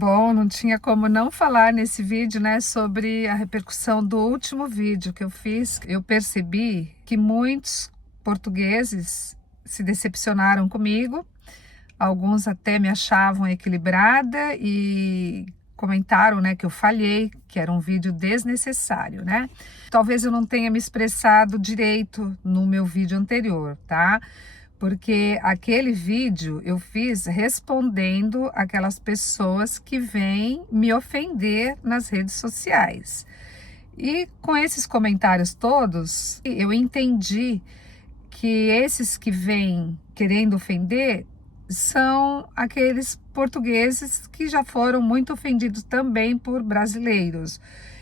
Bom, não tinha como não falar nesse vídeo, né, sobre a repercussão do último vídeo que eu fiz. Eu percebi que muitos portugueses se decepcionaram comigo, alguns até me achavam equilibrada e comentaram, né, que eu falhei, que era um vídeo desnecessário, né? Talvez eu não tenha me expressado direito no meu vídeo anterior, tá? Porque aquele vídeo eu fiz respondendo aquelas pessoas que vêm me ofender nas redes sociais. E com esses comentários todos, eu entendi que esses que vêm querendo ofender são aqueles portugueses que já foram muito ofendidos também por brasileiros.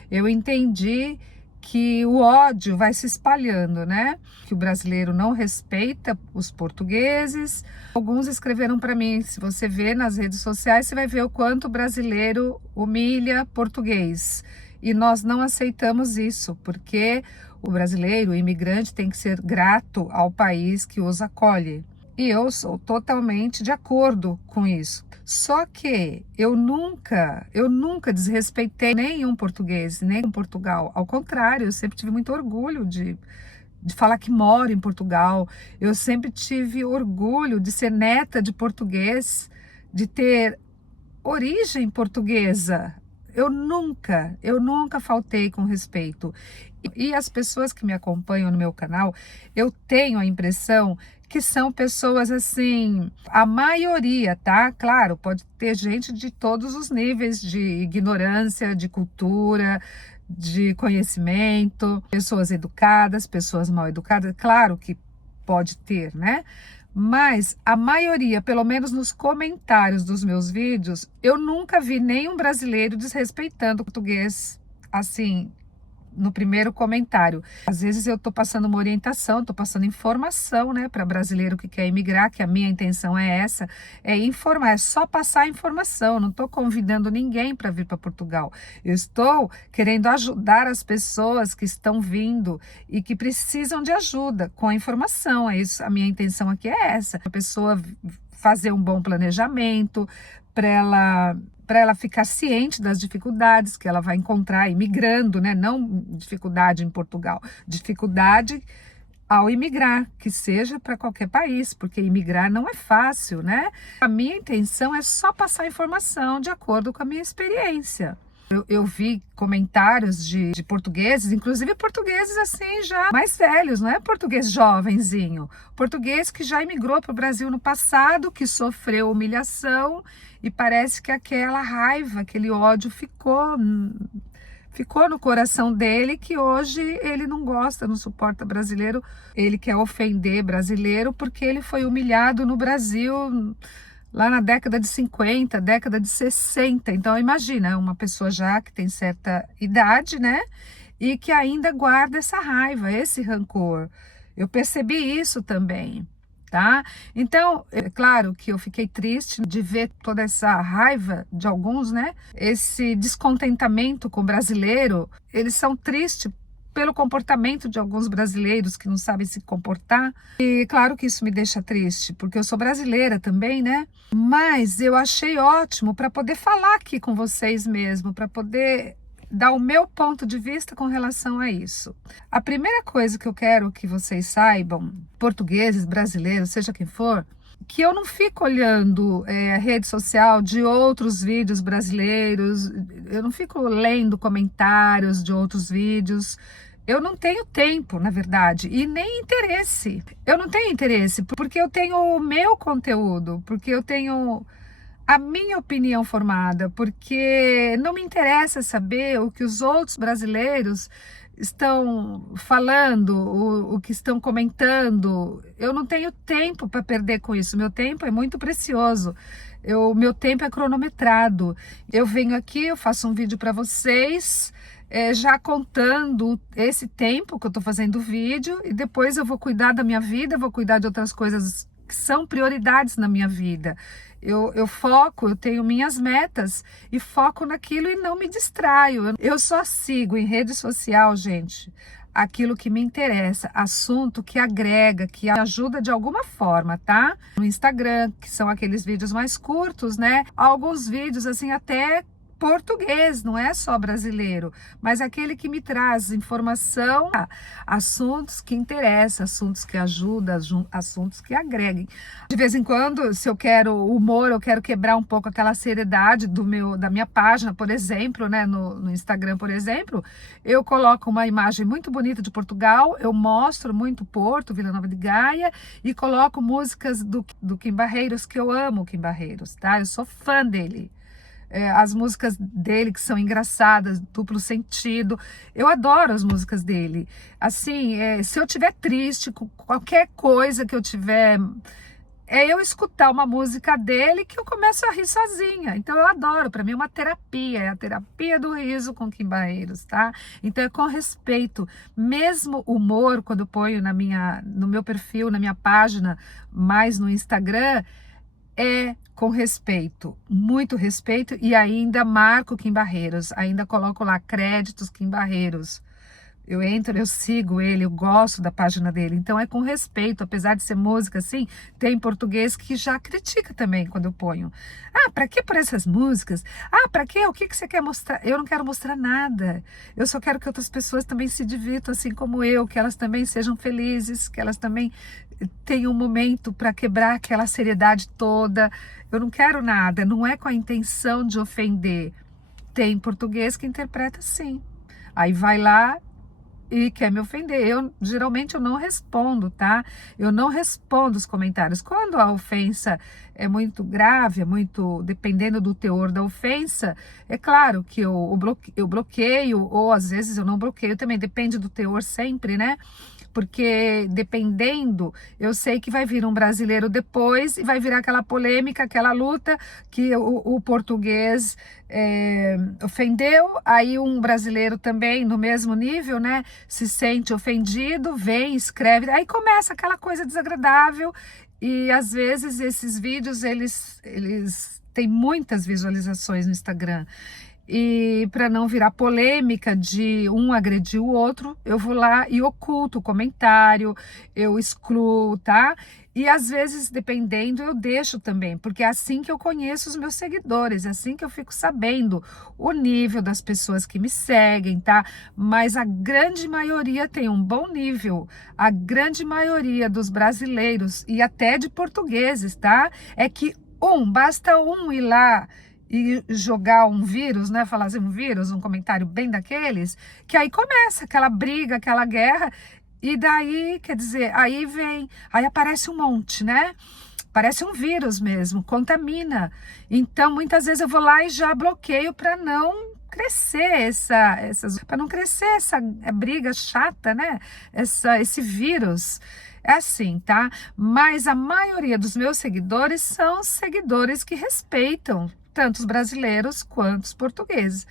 Eu entendi que o ódio vai se espalhando, né? Que o brasileiro não respeita os portugueses. Alguns escreveram para mim, se você vê nas redes sociais, você vai ver o quanto o brasileiro humilha português. E nós não aceitamos isso, porque o brasileiro, o imigrante, tem que ser grato ao país que os acolhe. E eu sou totalmente de acordo com isso. Só que eu nunca desrespeitei nenhum português, nem em Portugal. Ao contrário, eu sempre tive muito orgulho de falar que moro em Portugal. Eu sempre tive orgulho de ser neta de português, de ter origem portuguesa. Eu nunca faltei com respeito. E as pessoas que me acompanham no meu canal, eu tenho a impressão que são pessoas assim, a maioria, tá? Claro, pode ter gente de todos os níveis de ignorância, de cultura, de conhecimento, pessoas educadas, pessoas mal educadas, claro que pode ter, né? Mas a maioria, pelo menos nos comentários dos meus vídeos, eu nunca vi nenhum brasileiro desrespeitando o português, assim, no primeiro comentário. Às vezes eu estou passando uma orientação, estou passando informação, né, para brasileiro que quer emigrar, que a minha intenção é essa, é informar, é só passar informação, não estou convidando ninguém para vir para Portugal. Eu estou querendo ajudar as pessoas que estão vindo e que precisam de ajuda com a informação, é isso, a minha intenção aqui é essa, a pessoa fazer um bom planejamento, para ela ficar ciente das dificuldades que ela vai encontrar imigrando, né? Não dificuldade em Portugal, dificuldade ao imigrar, que seja para qualquer país, porque imigrar não é fácil, né? A minha intenção é só passar informação de acordo com a minha experiência. Eu vi comentários de portugueses, inclusive portugueses assim já mais velhos, não é português jovenzinho, português que já imigrou para o Brasil no passado, que sofreu humilhação e parece que aquela raiva, aquele ódio ficou no coração dele, que hoje ele não gosta, não suporta brasileiro, ele quer ofender brasileiro porque ele foi humilhado no Brasil lá na década de 50, década de 60. Então, imagina, uma pessoa já que tem certa idade, né? E que ainda guarda essa raiva, esse rancor. Eu percebi isso também, tá? Então, é claro que eu fiquei triste de ver toda essa raiva de alguns, né? Esse descontentamento com o brasileiro. Eles são tristes pelo comportamento de alguns brasileiros que não sabem se comportar. E claro que isso me deixa triste, porque eu sou brasileira também, né? Mas eu achei ótimo para poder falar aqui com vocês mesmo, para poder dar o meu ponto de vista com relação a isso. A primeira coisa que eu quero que vocês saibam, portugueses, brasileiros, seja quem for, que eu não fico olhando a rede social de outros vídeos brasileiros, eu não fico lendo comentários de outros vídeos. Eu não tenho tempo, na verdade, e nem interesse. Eu não tenho interesse, porque eu tenho o meu conteúdo, porque eu tenho a minha opinião formada, porque não me interessa saber o que os outros brasileiros estão falando, o que estão comentando. Eu não tenho tempo para perder com isso. Meu tempo é muito precioso. Meu tempo é cronometrado. Eu venho aqui, eu faço um vídeo para vocês, já contando esse tempo que eu estou fazendo o vídeo, e depois eu vou cuidar da minha vida, vou cuidar de outras coisas que são prioridades na minha vida. Eu foco, eu tenho minhas metas e foco naquilo e não me distraio. Eu só sigo em rede social, gente, aquilo que me interessa, assunto que agrega, que ajuda de alguma forma, tá? No Instagram, que são aqueles vídeos mais curtos, né? Alguns vídeos assim até português, não é só brasileiro, mas aquele que me traz informação, assuntos que interessam, assuntos que ajudam, assuntos que agreguem. De vez em quando, se eu quero humor, eu quero quebrar um pouco aquela seriedade da minha página, por exemplo, né, no Instagram, por exemplo, eu coloco uma imagem muito bonita de Portugal, eu mostro muito Porto, Vila Nova de Gaia, e coloco músicas do Kim Barreiros, que eu amo o Kim Barreiros, tá? Eu sou fã dele. As músicas dele que são engraçadas, duplo sentido, eu adoro as músicas dele. Assim, se eu tiver triste, com qualquer coisa que eu tiver, eu escutar uma música dele que eu começo a rir sozinha. Então eu adoro, para mim é uma terapia, é a terapia do riso com Kim Barreiros, tá? Então é com respeito, mesmo humor, quando eu ponho no meu perfil, na minha página, mais no Instagram, é com respeito, muito respeito, e ainda marco Kim Barreiros, ainda coloco lá créditos Kim Barreiros. Eu entro, eu sigo ele, eu gosto da página dele, então é com respeito, apesar de ser música assim, tem português que já critica também quando eu ponho. Ah, pra que por essas músicas? Ah, pra que? O que você quer mostrar? Eu não quero mostrar nada, eu só quero que outras pessoas também se divirtam assim como eu, que elas também sejam felizes, que elas também tenham um momento para quebrar aquela seriedade toda. Eu não quero nada, não é com a intenção de ofender. Tem português que interpreta assim. Aí vai lá e quer me ofender. Geralmente eu não respondo, tá? Eu não respondo os comentários. Quando a ofensa é muito grave, dependendo do teor da ofensa, é claro que eu bloqueio, ou às vezes eu não bloqueio também, depende do teor sempre, né? Porque dependendo, eu sei que vai vir um brasileiro depois e vai virar aquela polêmica, aquela luta que o português ofendeu, aí um brasileiro também no mesmo nível, né, se sente ofendido, vem, escreve, aí começa aquela coisa desagradável e às vezes esses vídeos eles têm muitas visualizações no Instagram. E para não virar polêmica de um agredir o outro, eu vou lá e oculto o comentário, eu excluo, tá? E às vezes, dependendo, eu deixo também, porque é assim que eu conheço os meus seguidores, é assim que eu fico sabendo o nível das pessoas que me seguem, tá? Mas a grande maioria tem um bom nível, a grande maioria dos brasileiros e até de portugueses, tá? É que basta um ir lá e jogar um vírus, né? Falar assim, um vírus, um comentário bem daqueles, que aí começa aquela briga, aquela guerra, e daí, quer dizer, aí aparece um monte, né? Parece um vírus mesmo, contamina. Então, muitas vezes eu vou lá e já bloqueio para não crescer para não crescer essa briga chata, né? Esse vírus. É assim, tá? Mas a maioria dos meus seguidores são seguidores que respeitam tanto os brasileiros quanto os portugueses.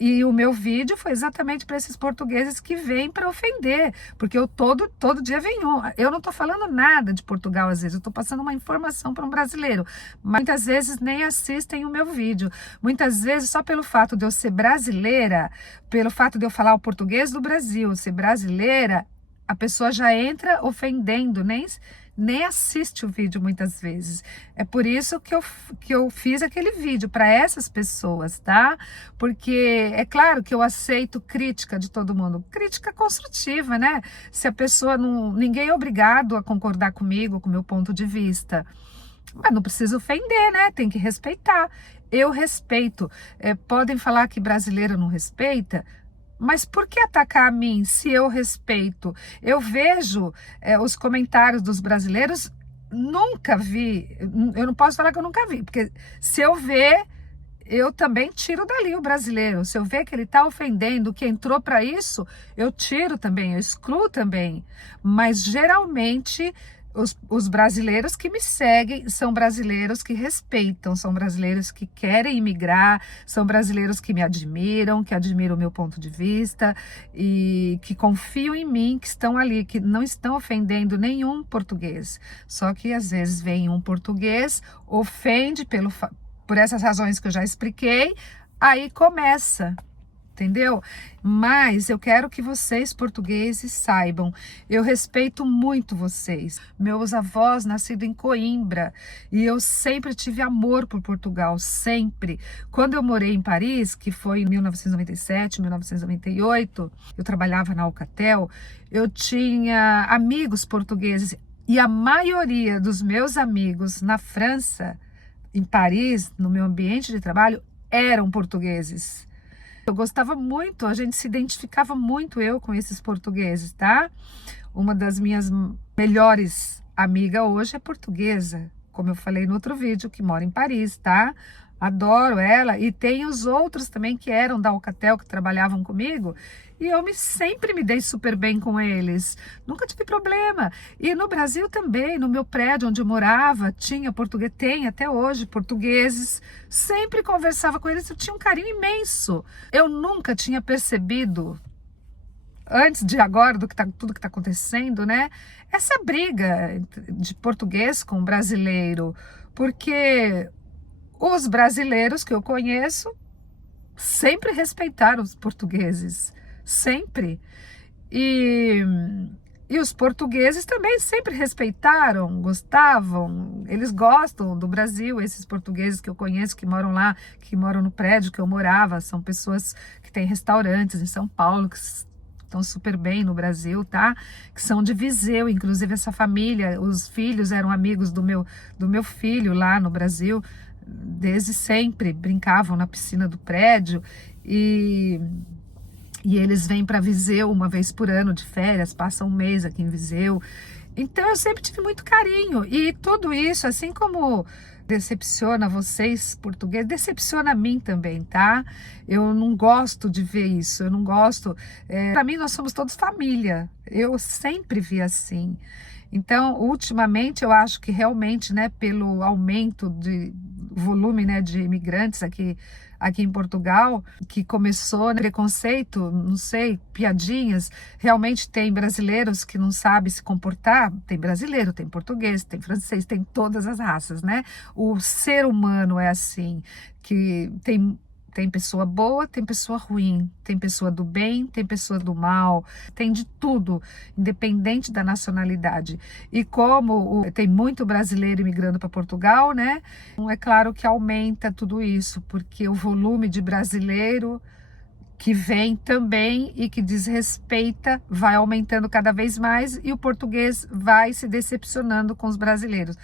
E o meu vídeo foi exatamente para esses portugueses que vêm para ofender, porque eu todo dia venho. Eu não estou falando nada de Portugal às vezes, eu estou passando uma informação para um brasileiro. Mas muitas vezes nem assistem o meu vídeo. Muitas vezes só pelo fato de eu ser brasileira, pelo fato de eu falar o português do Brasil, ser brasileira, a pessoa já entra ofendendo, nem assiste o vídeo muitas vezes. É por isso que eu fiz aquele vídeo para essas pessoas, tá? Porque é claro que eu aceito crítica de todo mundo, crítica construtiva, né? Se a pessoa ninguém é obrigado a concordar comigo, com o meu ponto de vista. Mas não precisa ofender, né? Tem que respeitar. Eu respeito. Podem falar que brasileiro não respeita, mas por que atacar a mim se eu respeito? Eu vejo os comentários dos brasileiros, nunca vi, eu não posso falar que eu nunca vi, porque se eu ver, eu também tiro dali o brasileiro. Se eu ver que ele está ofendendo, que entrou para isso, eu tiro também, eu excluo também. Mas geralmente os brasileiros que me seguem são brasileiros que respeitam, são brasileiros que querem imigrar, são brasileiros que me admiram, que admiram o meu ponto de vista e que confiam em mim, que estão ali, que não estão ofendendo nenhum português. Só que às vezes vem um português, ofende por essas razões que eu já expliquei, aí começa entendeu? Mas eu quero que vocês, portugueses, saibam, eu respeito muito vocês. Meus avós nascidos em Coimbra e eu sempre tive amor por Portugal, sempre. Quando eu morei em Paris, que foi em 1997, 1998, eu trabalhava na Alcatel, eu tinha amigos portugueses e a maioria dos meus amigos na França, em Paris, no meu ambiente de trabalho, eram portugueses. Eu gostava muito, a gente se identificava muito, eu com esses portugueses, tá? Uma das minhas melhores amigas hoje é portuguesa, como eu falei no outro vídeo, que mora em Paris, tá? Adoro ela. E tem os outros também que eram da Alcatel, que trabalhavam comigo. E eu sempre me dei super bem com eles. Nunca tive problema. E no Brasil também, no meu prédio onde eu morava, tinha português, tem até hoje portugueses. Sempre conversava com eles, eu tinha um carinho imenso. Eu nunca tinha percebido, antes de agora, tudo que está acontecendo, né? Essa briga de português com brasileiro. Porque os brasileiros que eu conheço sempre respeitaram os portugueses, sempre. E os portugueses também sempre respeitaram, gostavam, eles gostam do Brasil, esses portugueses que eu conheço, que moram lá, que moram no prédio que eu morava, são pessoas que têm restaurantes em São Paulo, que estão super bem no Brasil, tá? Que são de Viseu, inclusive essa família, os filhos eram amigos do meu filho lá no Brasil, desde sempre, brincavam na piscina do prédio e eles vêm para Viseu uma vez por ano de férias, passam um mês aqui em Viseu. Então eu sempre tive muito carinho e tudo isso, assim como decepciona vocês portugueses, decepciona a mim também, tá? Eu não gosto de ver isso, eu não gosto. Para mim nós somos todos família, eu sempre vi assim. Então, ultimamente, eu acho que realmente, né, pelo aumento de volume, né, de imigrantes aqui em Portugal, que começou, né, preconceito, não sei, piadinhas, realmente tem brasileiros que não sabem se comportar, tem brasileiro, tem português, tem francês, tem todas as raças, né? O ser humano é assim, que tem pessoa boa, tem pessoa ruim, tem pessoa do bem, tem pessoa do mal, tem de tudo, independente da nacionalidade. E como tem muito brasileiro imigrando para Portugal, né? É claro que aumenta tudo isso, porque o volume de brasileiro que vem também e que desrespeita vai aumentando cada vez mais e o português vai se decepcionando com os brasileiros.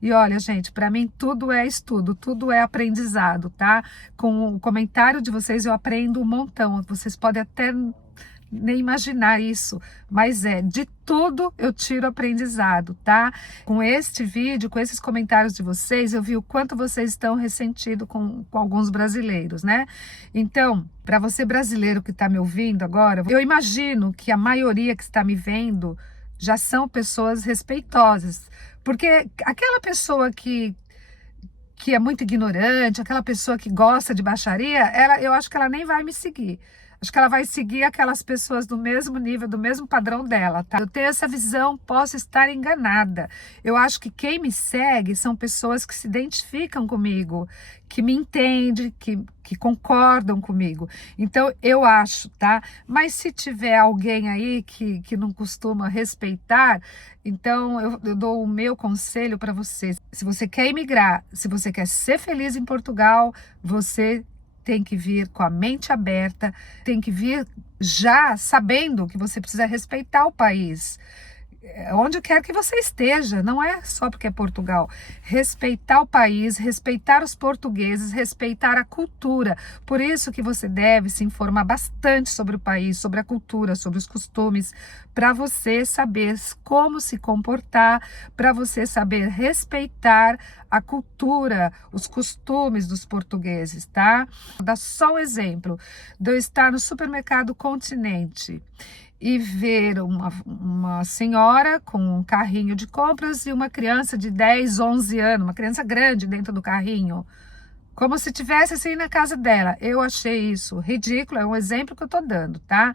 E olha, gente, para mim tudo é estudo, tudo é aprendizado, tá? Com o comentário de vocês eu aprendo um montão. Vocês podem até nem imaginar isso, mas de tudo eu tiro aprendizado, tá? Com este vídeo, com esses comentários de vocês, eu vi o quanto vocês estão ressentidos com alguns brasileiros, né? Então, para você brasileiro que está me ouvindo agora, eu imagino que a maioria que está me vendo já são pessoas respeitosas, porque aquela pessoa que é muito ignorante, aquela pessoa que gosta de baixaria, eu acho que ela nem vai me seguir. Acho que ela vai seguir aquelas pessoas do mesmo nível, do mesmo padrão dela, tá? Eu tenho essa visão, posso estar enganada. Eu acho que quem me segue são pessoas que se identificam comigo, que me entendem, que concordam comigo. Então, eu acho, tá? Mas se tiver alguém aí que não costuma respeitar, então eu dou o meu conselho para você. Se você quer imigrar, se você quer ser feliz em Portugal, você tem que vir com a mente aberta, tem que vir já sabendo que você precisa respeitar o país. Onde quer que você esteja, não é só porque é Portugal. Respeitar o país, respeitar os portugueses, respeitar a cultura. Por isso que você deve se informar bastante sobre o país, sobre a cultura, sobre os costumes, para você saber como se comportar, para você saber respeitar a cultura, os costumes dos portugueses, tá? Vou dar só um exemplo de eu estar no supermercado Continente e ver uma senhora com um carrinho de compras e uma criança de 10, 11 anos, uma criança grande dentro do carrinho. como se tivesse assim na casa dela. Eu achei isso ridículo, é um exemplo que eu tô dando, tá?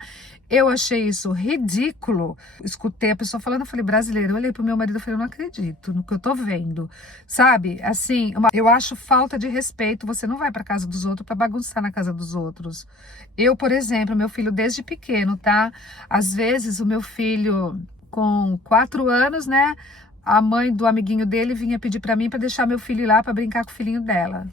Eu achei isso ridículo. Escutei a pessoa falando, eu falei, brasileiro. Eu olhei pro meu marido e falei, eu não acredito no que eu tô vendo. Sabe? Assim, eu acho falta de respeito. Você não vai pra casa dos outros pra bagunçar na casa dos outros. Eu, por exemplo, meu filho desde pequeno, tá? Às vezes o meu filho com 4 anos, né? A mãe do amiguinho dele vinha pedir pra mim pra deixar meu filho ir lá pra brincar com o filhinho dela.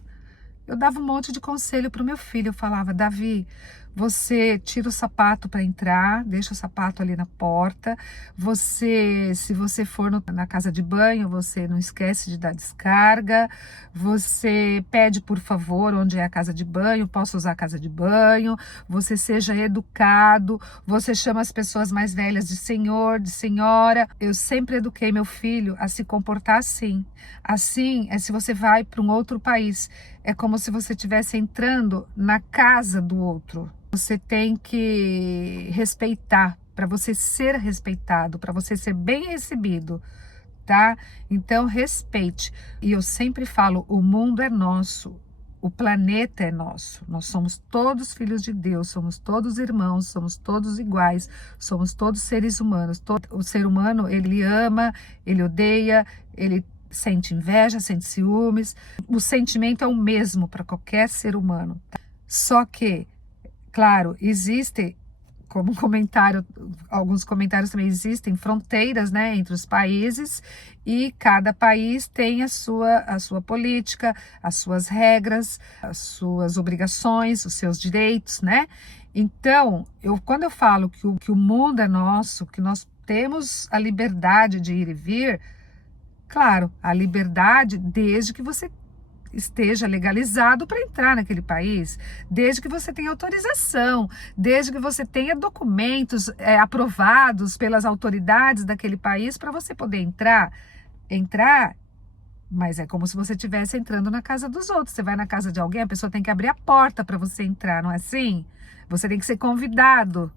Eu dava um monte de conselho para o meu filho. Eu falava, Davi, você tira o sapato para entrar, deixa o sapato ali na porta. Você, se você for na casa de banho, você não esquece de dar descarga. Você pede, por favor, onde é a casa de banho, posso usar a casa de banho. Você seja educado. Você chama as pessoas mais velhas de senhor, de senhora. Eu sempre eduquei meu filho a se comportar assim. Assim é se você vai para um outro país. É como se você estivesse entrando na casa do outro. Você tem que respeitar, para você ser respeitado, para você ser bem recebido, tá? Então, respeite. E eu sempre falo, o mundo é nosso, o planeta é nosso. Nós somos todos filhos de Deus, somos todos irmãos, somos todos iguais, somos todos seres humanos. O ser humano, ele ama, ele odeia, ele sente inveja, sente ciúmes. O sentimento é o mesmo para qualquer ser humano. Tá? Só que, claro, existem, como comentário, alguns comentários também existem fronteiras, né, entre os países, e cada país tem a sua política, as suas regras, as suas obrigações, os seus direitos, né? Então, quando eu falo que o mundo é nosso, que nós temos a liberdade de ir e vir, claro, a liberdade desde que você esteja legalizado para entrar naquele país, desde que você tenha autorização, desde que você tenha documentos aprovados pelas autoridades daquele país para você poder entrar, mas é como se você estivesse entrando na casa dos outros. Você vai na casa de alguém, a pessoa tem que abrir a porta para você entrar, não é assim? Você tem que ser convidado.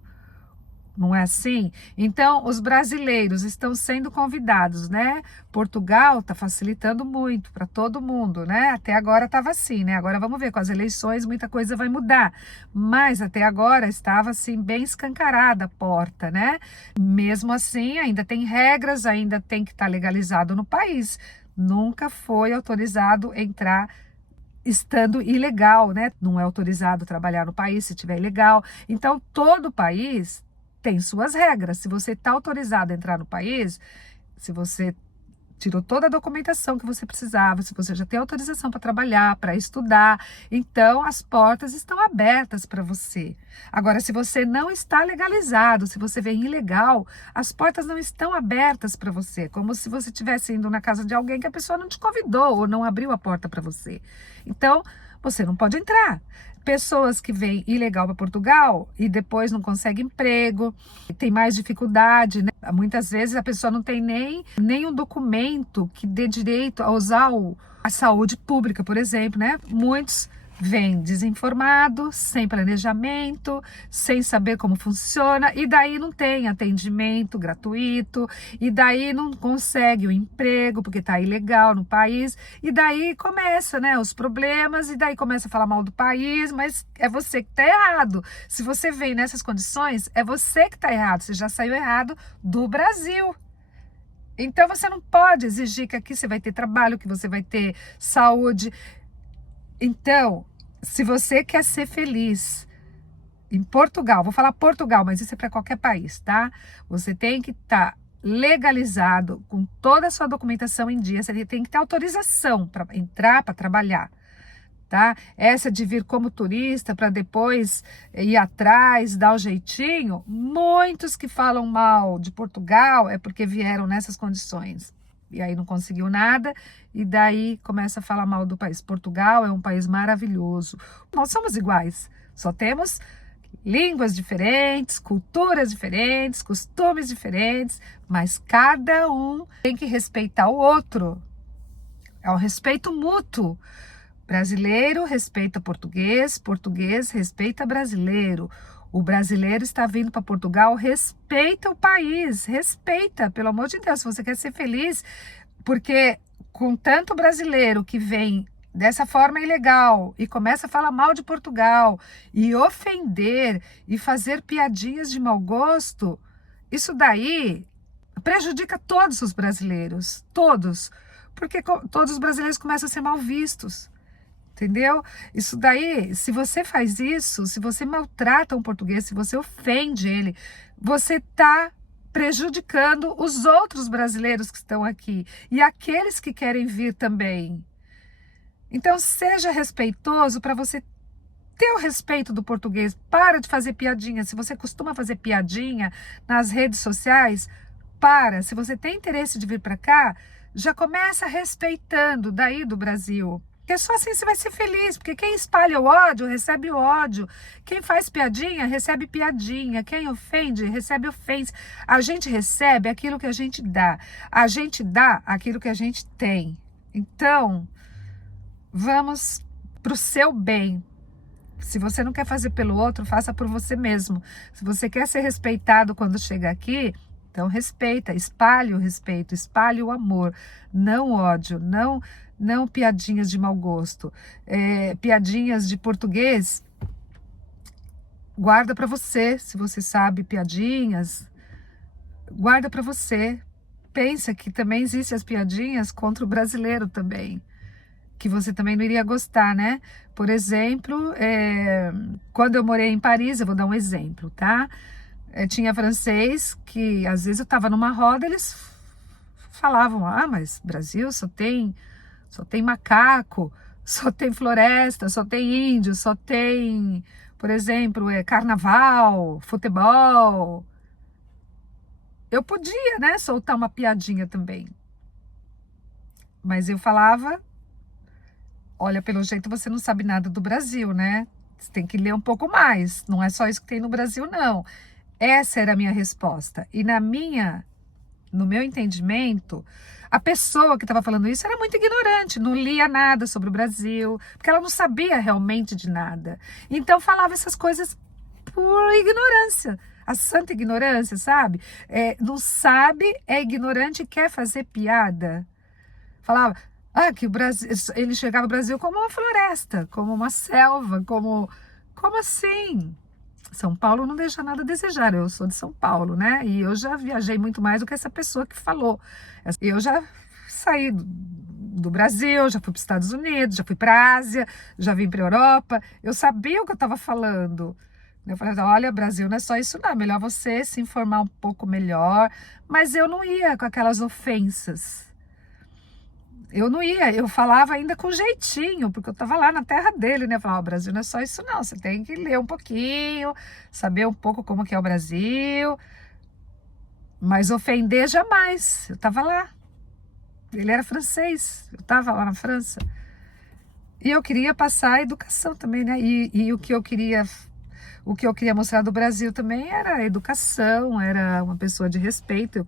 Não é assim? Então, os brasileiros estão sendo convidados, né? Portugal está facilitando muito para todo mundo, né? Até agora estava assim, né? Agora vamos ver, com as eleições muita coisa vai mudar. Mas até agora estava assim, bem escancarada a porta, né? Mesmo assim, ainda tem regras, ainda tem que estar legalizado no país. Nunca foi autorizado entrar estando ilegal, né? Não é autorizado trabalhar no país se estiver ilegal. Então, todo o país tem suas regras. Se você está autorizado a entrar no país, se você tirou toda a documentação que você precisava, se você já tem autorização para trabalhar, para estudar, então as portas estão abertas para você. Agora, se você não está legalizado, se você vem ilegal, as portas não estão abertas para você, como se você estivesse indo na casa de alguém que a pessoa não te convidou ou não abriu a porta para você. Então, você não pode entrar. Pessoas que vêm ilegal para Portugal e depois não conseguem emprego, tem mais dificuldade, né? Muitas vezes a pessoa não tem nem um documento que dê direito a usar a saúde pública, por exemplo, né? Muitos vêm desinformados, sem planejamento, sem saber como funciona, e daí não tem atendimento gratuito, e daí não consegue o emprego porque está ilegal no país, e daí começa, né, os problemas, e daí começa a falar mal do país, mas é você que está errado. Se você vem nessas condições, é você que está errado, você já saiu errado do Brasil. Então você não pode exigir que aqui você vai ter trabalho, que você vai ter saúde. Então, se você quer ser feliz em Portugal, vou falar Portugal, mas isso é para qualquer país, tá? Você tem que estar legalizado, com toda a sua documentação em dia, você tem que ter autorização para entrar, para trabalhar, tá? Essa de vir como turista para depois ir atrás, dar o jeitinho, muitos que falam mal de Portugal é porque vieram nessas condições. E aí não conseguiu nada, e daí começa a falar mal do país. Portugal é um país maravilhoso. Nós somos iguais, só temos línguas diferentes, culturas diferentes, costumes diferentes, mas cada um tem que respeitar o outro. É um respeito mútuo. Brasileiro respeita português, português respeita brasileiro. O brasileiro está vindo para Portugal, respeita o país, respeita, pelo amor de Deus, se você quer ser feliz, porque com tanto brasileiro que vem dessa forma ilegal e começa a falar mal de Portugal e ofender e fazer piadinhas de mau gosto, isso daí prejudica todos os brasileiros, todos, porque todos os brasileiros começam a ser mal vistos. Entendeu? Isso daí, se você faz isso, se você maltrata um português, se você ofende ele, você está prejudicando os outros brasileiros que estão aqui e aqueles que querem vir também. Então, seja respeitoso para você ter o respeito do português. Para de fazer piadinha. Se você costuma fazer piadinha nas redes sociais, para. Se você tem interesse de vir para cá, já começa respeitando daí do Brasil. Porque só assim você vai ser feliz, porque quem espalha o ódio, recebe o ódio. Quem faz piadinha, recebe piadinha. Quem ofende, recebe ofensa. A gente recebe aquilo que a gente dá. A gente dá aquilo que a gente tem. Então, vamos pro seu bem. Se você não quer fazer pelo outro, faça por você mesmo. Se você quer ser respeitado quando chega aqui, então respeita, espalhe o respeito, espalhe o amor, não ódio, não piadinhas de mau gosto, piadinhas de português, guarda para você. Se você sabe piadinhas, guarda para você. Pensa que também existem as piadinhas contra o brasileiro também, que você também não iria gostar, né? Por exemplo, quando eu morei em Paris, eu vou dar um exemplo, tá? Tinha francês que, às vezes, eu estava numa roda, eles falavam, mas Brasil só tem macaco, só tem floresta, só tem índio, só tem, por exemplo, carnaval, futebol. Eu podia, né, soltar uma piadinha também. Mas eu falava, olha, pelo jeito você não sabe nada do Brasil, né? Você tem que ler um pouco mais. Não é só isso que tem no Brasil, não. Essa era a minha resposta. E no meu entendimento, a pessoa que estava falando isso era muito ignorante, não lia nada sobre o Brasil, porque ela não sabia realmente de nada. Então falava essas coisas por ignorância, a santa ignorância, sabe? Não sabe, é ignorante e quer fazer piada. Falava, que o Brasil, ele chegava ao Brasil como uma floresta, como uma selva, como assim? São Paulo não deixa nada a desejar. Eu sou de São Paulo, né? E eu já viajei muito mais do que essa pessoa que falou. Eu já saí do Brasil, já fui para os Estados Unidos, já fui para a Ásia, já vim para a Europa. Eu sabia o que eu estava falando. Eu falei, olha, Brasil não é só isso não, é melhor você se informar um pouco melhor. Mas eu não ia com aquelas ofensas. Eu não ia, eu falava ainda com jeitinho, porque eu estava lá na terra dele, né? Eu falava, o Brasil não é só isso não, você tem que ler um pouquinho, saber um pouco como que é o Brasil, mas ofender jamais. Eu estava lá, ele era francês, eu estava lá na França, e eu queria passar a educação também, né? E o que eu queria mostrar do Brasil também era a educação, era uma pessoa de respeito.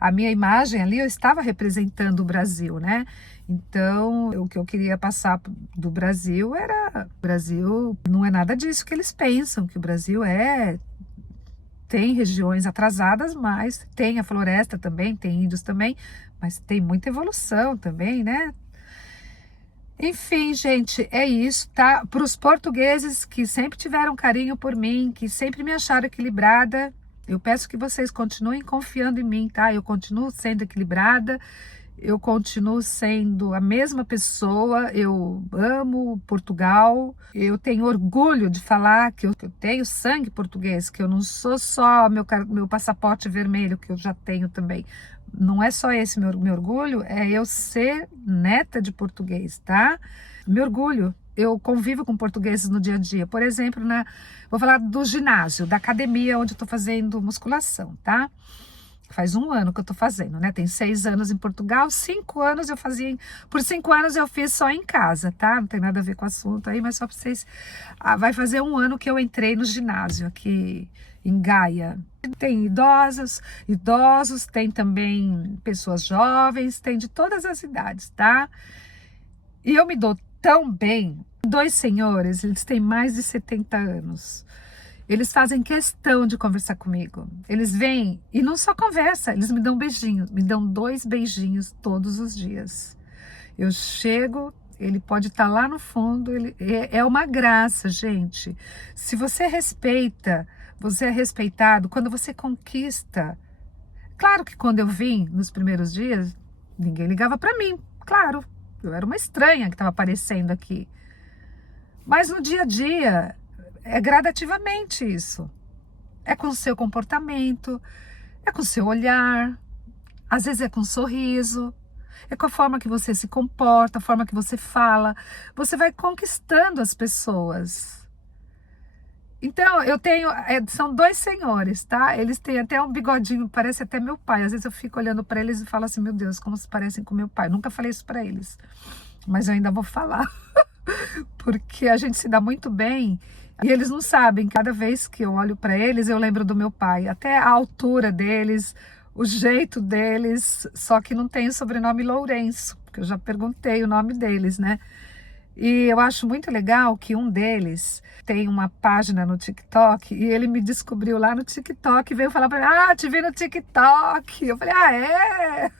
A minha imagem ali, eu estava representando o Brasil, né? Então, o que eu queria passar do Brasil era, o Brasil não é nada disso que eles pensam, que o Brasil tem regiões atrasadas, mas tem a floresta também, tem índios também, mas tem muita evolução também, né? Enfim, gente, é isso, tá? Para os portugueses que sempre tiveram carinho por mim, que sempre me acharam equilibrada, eu peço que vocês continuem confiando em mim, tá? Eu continuo sendo equilibrada, eu continuo sendo a mesma pessoa, eu amo Portugal, eu tenho orgulho de falar que eu tenho sangue português, que eu não sou só meu passaporte vermelho, que eu já tenho também. Não é só esse meu orgulho, é eu ser neta de português, tá? Meu orgulho, eu convivo com portugueses no dia a dia. Por exemplo, vou falar do ginásio, da academia onde eu tô fazendo musculação, tá? Faz 1 ano que eu tô fazendo, né? Tem 6 anos em Portugal, 5 anos eu fazia... Por 5 anos eu fiz só em casa, tá? Não tem nada a ver com o assunto aí, mas só pra vocês... vai fazer 1 ano que eu entrei no ginásio aqui em Gaia. Tem idosos, tem também pessoas jovens, tem de todas as idades, tá? E eu me dou tão bem. 2 senhores, eles têm mais de 70 anos. Eles fazem questão de conversar comigo. Eles vêm e não só conversa, eles me dão beijinhos, me dão 2 beijinhos todos os dias. Eu chego, ele pode estar lá no fundo, é uma graça, gente. Se você respeita, você é respeitado quando você conquista. Claro que quando eu vim, nos primeiros dias, ninguém ligava para mim, claro, eu era uma estranha que estava aparecendo aqui. Mas no dia a dia, é gradativamente isso. É com o seu comportamento, é com o seu olhar, às vezes é com um sorriso, é com a forma que você se comporta, a forma que você fala. Você vai conquistando as pessoas. Então, eu tenho, são dois senhores, tá? Eles têm até um bigodinho, parece até meu pai. Às vezes eu fico olhando para eles e falo assim, meu Deus, como se parecem com meu pai. Nunca falei isso para eles, mas eu ainda vou falar, porque a gente se dá muito bem. E eles não sabem, cada vez que eu olho para eles, eu lembro do meu pai. Até a altura deles, o jeito deles, só que não tem o sobrenome Lourenço, porque eu já perguntei o nome deles, né? E eu acho muito legal que um deles tem uma página no TikTok e ele me descobriu lá no TikTok e veio falar para mim, te vi no TikTok. Eu falei, é?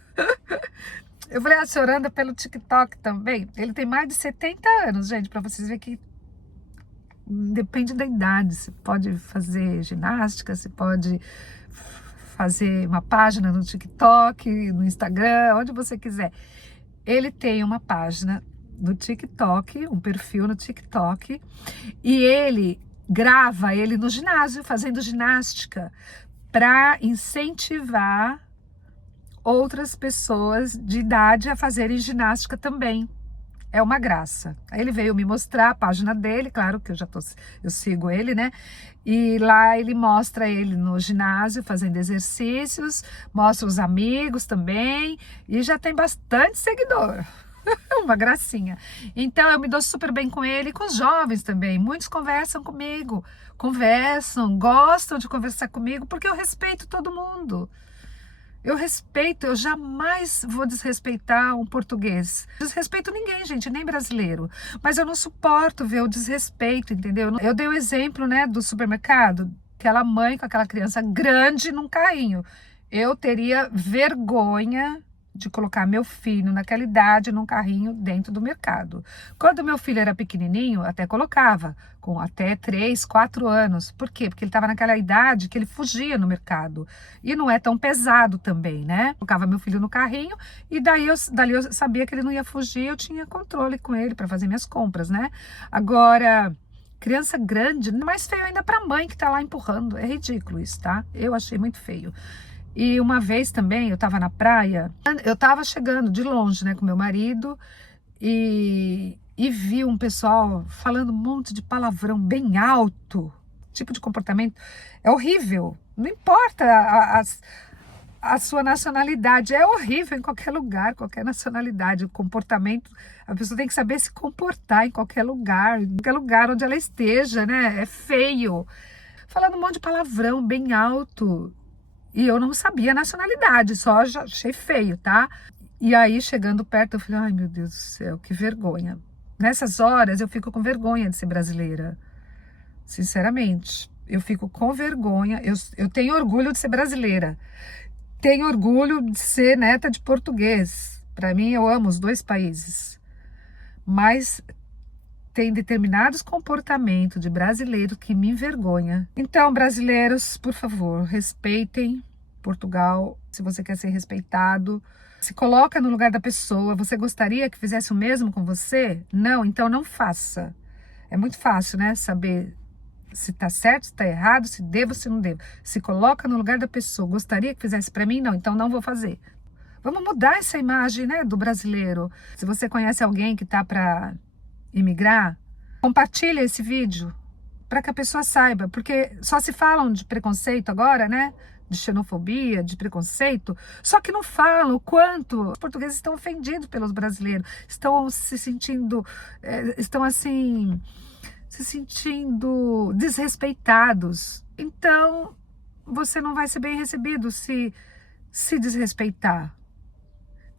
Eu falei, a senhora anda pelo TikTok também? Ele tem mais de 70 anos, gente, para vocês verem que depende da idade. Você pode fazer ginástica, você pode fazer uma página no TikTok, no Instagram, onde você quiser. Ele tem uma página no TikTok, um perfil no TikTok, e ele grava ele no ginásio, fazendo ginástica, para incentivar outras pessoas de idade a fazerem ginástica também. É uma graça. Aí ele veio me mostrar a página dele, claro que eu sigo ele, né? E lá ele mostra ele no ginásio fazendo exercícios, mostra os amigos também, e já tem bastante seguidor. Uma gracinha. Então eu me dou super bem com ele e com os jovens também. Muitos conversam comigo, gostam de conversar comigo, porque eu respeito todo mundo. Eu respeito, eu jamais vou desrespeitar um português. Desrespeito ninguém, gente, nem brasileiro. Mas eu não suporto ver o desrespeito, entendeu? Eu dei o exemplo, né, do supermercado, aquela mãe com aquela criança grande num carrinho. Eu teria vergonha de colocar meu filho naquela idade num carrinho dentro do mercado. Quando meu filho era pequenininho, até colocava, com até 3, 4 anos. Por quê? Porque ele estava naquela idade que ele fugia no mercado. E não é tão pesado também, né? Colocava meu filho no carrinho e dali eu sabia que ele não ia fugir, eu tinha controle com ele para fazer minhas compras, né? Agora, criança grande, mais feio ainda para a mãe que está lá empurrando. É ridículo isso, tá? Eu achei muito feio. E uma vez também, eu estava na praia, eu estava chegando de longe, né, com meu marido, e vi um pessoal falando um monte de palavrão bem alto, tipo de comportamento, é horrível, não importa a sua nacionalidade, é horrível em qualquer lugar, qualquer nacionalidade, o comportamento, a pessoa tem que saber se comportar em qualquer lugar onde ela esteja, né, é feio, falando um monte de palavrão bem alto. E eu não sabia a nacionalidade, só já achei feio, tá? E aí, chegando perto, eu falei, ai meu Deus do céu, que vergonha. Nessas horas, eu fico com vergonha de ser brasileira. Sinceramente, eu fico com vergonha. Eu tenho orgulho de ser brasileira. Tenho orgulho de ser neta de português. Para mim, eu amo os dois países. Mas tem determinados comportamentos de brasileiro que me envergonha. Então, brasileiros, por favor, respeitem Portugal. Se você quer ser respeitado, se coloca no lugar da pessoa. Você gostaria que fizesse o mesmo com você? Não, então não faça. É muito fácil, né? Saber se tá certo, se tá errado, se devo, se não devo. Se coloca no lugar da pessoa. Gostaria que fizesse para mim? Não, então não vou fazer. Vamos mudar essa imagem, né, do brasileiro. Se você conhece alguém que tá para imigrar, compartilha esse vídeo para que a pessoa saiba, porque só se falam de preconceito agora, né? De xenofobia, de preconceito, só que não falam o quanto os portugueses estão ofendidos pelos brasileiros, estão se sentindo, estão assim, se sentindo desrespeitados. Então, você não vai ser bem recebido se desrespeitar.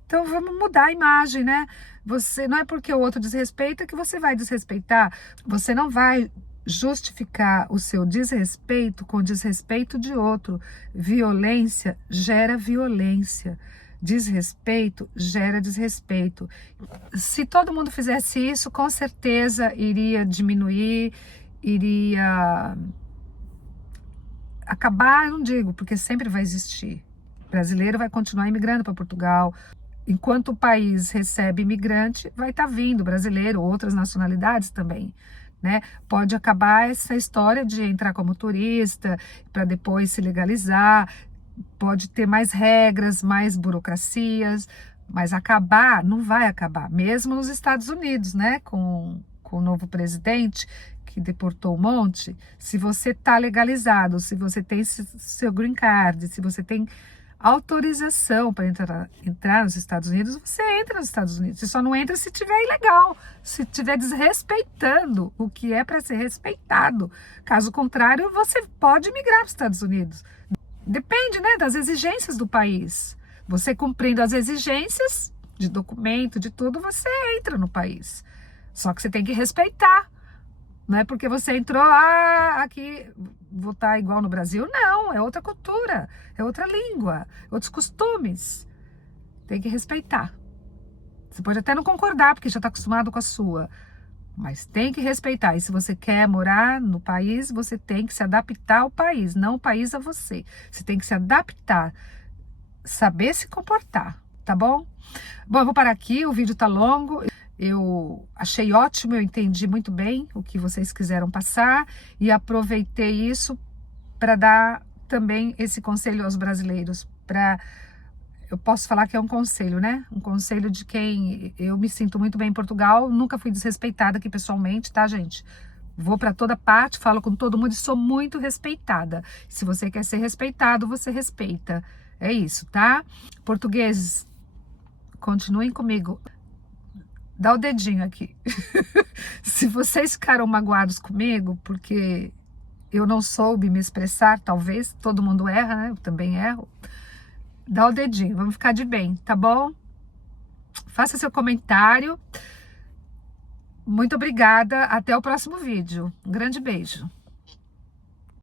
Então vamos mudar a imagem, né? Você não é porque o outro desrespeita que você vai desrespeitar. Você não vai justificar o seu desrespeito com o desrespeito de outro. Violência gera violência. Desrespeito gera desrespeito. Se todo mundo fizesse isso, com certeza iria diminuir, iria acabar, eu não digo, porque sempre vai existir. O brasileiro vai continuar imigrando para Portugal. Enquanto o país recebe imigrante, vai estar vindo brasileiro, outras nacionalidades também, né? Pode acabar essa história de entrar como turista para depois se legalizar, pode ter mais regras, mais burocracias, mas acabar, não vai acabar. Mesmo nos Estados Unidos, né? Com o novo presidente que deportou um monte, se você está legalizado, se você tem seu green card, se você tem autorização para entrar nos Estados Unidos, você entra nos Estados Unidos. Você só não entra se tiver ilegal, se estiver desrespeitando o que é para ser respeitado. Caso contrário, você pode migrar para os Estados Unidos. Depende, né, das exigências do país. Você cumprindo as exigências de documento, de tudo, você entra no país. Só que você tem que respeitar. Não é porque você entrou, aqui vou estar igual no Brasil. Não, é outra cultura, é outra língua, outros costumes. Tem que respeitar. Você pode até não concordar, porque já está acostumado com a sua. Mas tem que respeitar. E se você quer morar no país, você tem que se adaptar ao país, não o país a você. Você tem que se adaptar, saber se comportar, tá bom? Bom, eu vou parar aqui, o vídeo tá longo. Eu achei ótimo, eu entendi muito bem o que vocês quiseram passar e aproveitei isso para dar também esse conselho aos brasileiros. Eu posso falar que é um conselho, né? Um conselho de quem eu me sinto muito bem em Portugal, nunca fui desrespeitada aqui pessoalmente, tá, gente? Vou para toda parte, falo com todo mundo e sou muito respeitada. Se você quer ser respeitado, você respeita. É isso, tá? Portugueses, continuem comigo. Dá o dedinho aqui. Se vocês ficaram magoados comigo, porque eu não soube me expressar, talvez, todo mundo erra, né? Eu também erro. Dá o dedinho, vamos ficar de bem, tá bom? Faça seu comentário. Muito obrigada, até o próximo vídeo. Um grande beijo.